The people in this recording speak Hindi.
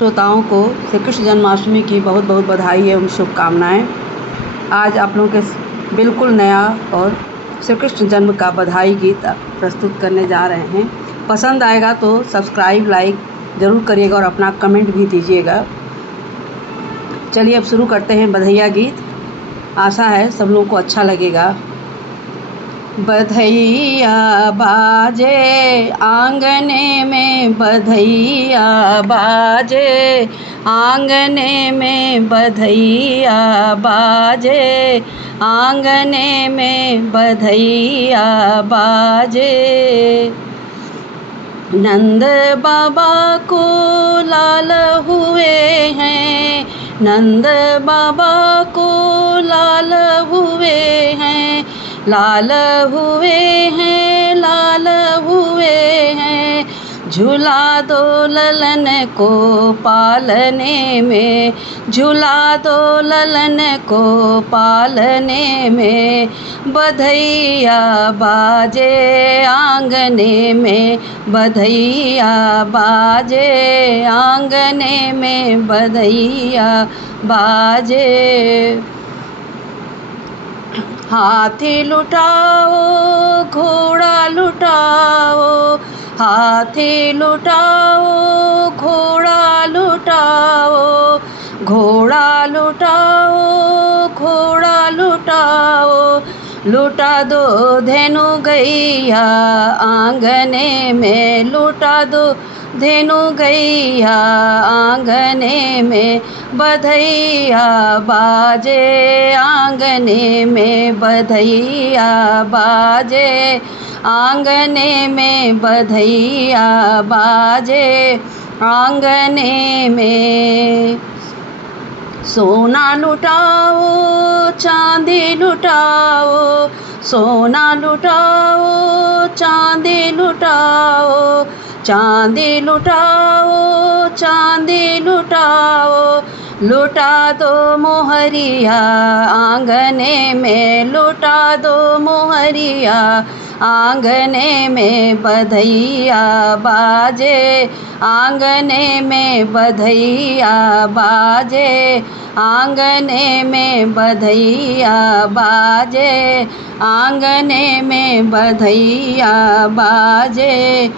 श्रोताओं को श्री कृष्ण जन्माष्टमी की बहुत बहुत बधाई एवं शुभकामनाएं। आज आप लोगों के बिल्कुल नया और श्री कृष्ण जन्म का बधाई गीत प्रस्तुत करने जा रहे हैं। पसंद आएगा तो सब्सक्राइब लाइक ज़रूर करिएगा और अपना कमेंट भी दीजिएगा। चलिए अब शुरू करते हैं बधैया गीत। आशा है सब लोगों को अच्छा लगेगा। बधैया बाजे आंगने में, बधैया बाजे आंगने में, बधैया बाजे आंगने में, बधैया बाजे। नंद बाबा को लाल हुए हैं, नंद बाबा को लाल हुए हैं, लाल हुए हैं, लाल हुए हैं। झूला दो ललन को पालने में, झूला दो ललन को पालने में, बधैया बाजे आंगने में, बधैया बाजे आंगने में, बधैया बाजे। हाथी लुटाओ घोड़ा लुटाओ, हाथी लुटाओ घोड़ा लुटाओ, घोड़ा लुटाओ घोड़ा लुटाओ। लुटा दो धेनु गैया आंगने में, लुटा दो धेनु गैया आंगने में, बधैया बाजे आंगने में, बधैया बाजे आंगने में, बधैया बाजे आंगने में। सोना लुटाओ चांदी लुटाओ, सोना लुटाओ चांदी लुटाओ, चांदी लुटाओ चांदी लुटाओ। लुटा दो मोहरिया आंगने में, लुटा दो मोहरिया आंगने में, बधैया बाजे आंगने में, बधैया बाजे आंगने में, बधैया बाजे आंगने में, बधैया बाजे